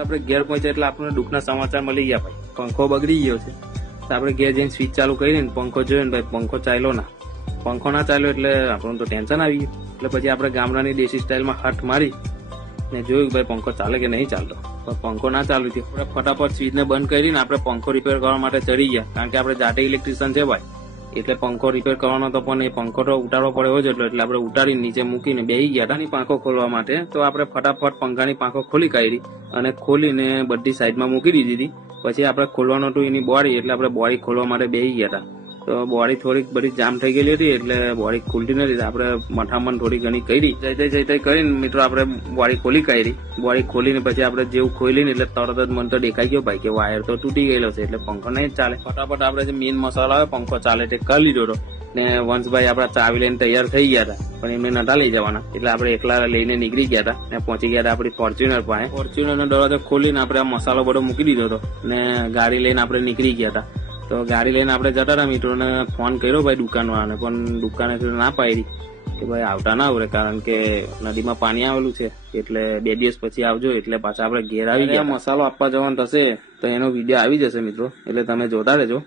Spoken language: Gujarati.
આપણે ઘેર પહોંચ્યા એટલે આપણને દુઃખના સમાચાર મળી ગયા ભાઈ. પંખો બગડી ગયો છે. તો આપણે ઘેર જઈને સ્વિચ ચાલુ કરીને પંખો જોયો ને ભાઈ, પંખો ચાલ્યો ના. પંખો ના ચાલ્યો એટલે આપણને તો ટેન્શન આવી ગયું. એટલે પછી આપણે ગામડાની દેશી સ્ટાઇલમાં હાથ મારી ને જોયું કે ભાઈ પંખો ચાલે કે નહીં ચાલતો. પણ પંખો ના ચાલુ થયો. આપણે ફટાફટ સ્વિચને બંધ કરીને આપણે પંખો રિપેર કરવા માટે ચડી ગયા, કારણ કે આપણે જાતે ઇલેક્ટ્રિશિયન છે ભાઈ. એટલે પંખો રિપેર કરવાનો તો પણ એ પંખો તો ઉતારવો પડ્યો જ એટલે આપણે ઉતારીને નીચે મૂકીને બેસી ગયા હતા પાંખો ખોલવા માટે. તો આપણે ફટાફટ પંખાની પાંખો ખોલી કાઢી અને ખોલીને બધી સાઈડમાં મૂકી દીધી હતી. પછી આપણે ખોલવાનું હતું એની બોડી, એટલે આપણે બોડી ખોલવા માટે બેસી ગયા હતા. તો બોડી થોડીક બધી જામ થઈ ગયેલી હતી એટલે બોડી ખુલતી નથી. આપણે મઠામણ થોડી ઘણી કરી જઈ કરીને મિત્રો આપણે બોડી ખોલી કાઢી. બોડી ખોલીને પછી આપણે જેવું ખોલીને એટલે તરત જ મને તો દેખાઈ ગયો ભાઈ કે વાયર તો તૂટી ગયેલો છે એટલે પંખો નહીં જ ચાલે. ફટાફટ આપણે જે મેઇન મસાલો આવે પંખો ચાલે તે કરી લીધો હતો ને વંશભાઈ આપડા ચાવી લઈને તૈયાર થઈ ગયા હતા, પણ એમને નતા લઈ જવાના એટલે આપણે એકલા લઈને નીકળી ગયા હતા ને પહોંચી ગયા હતા આપણી ફોર્ચ્યુનર પાસે. ફોર્ચ્યુનર નો દરવાજો ખોલીને આપણે આ મસાલો બધો મૂકી દીધો હતો ને ગાડી લઈને આપણે નીકળી ગયા હતા. તો ગાડી લઈને આપણે જતા હતા મિત્રોને ફોન કર્યો ભાઈ દુકાનવાળાને, પણ દુકાને ના પાડી કે ભાઈ આવતા ના આવડે, કારણ કે નદીમાં પાણી આવેલું છે એટલે 2 દિવસ પછી આવજો. એટલે પાછા આપણે ઘેર આવી ગયા. મસાલો આપવા જવાનું થશે તો એનો વિડીયો આવી જશે મિત્રો, એટલે તમે જોતા રહેજો.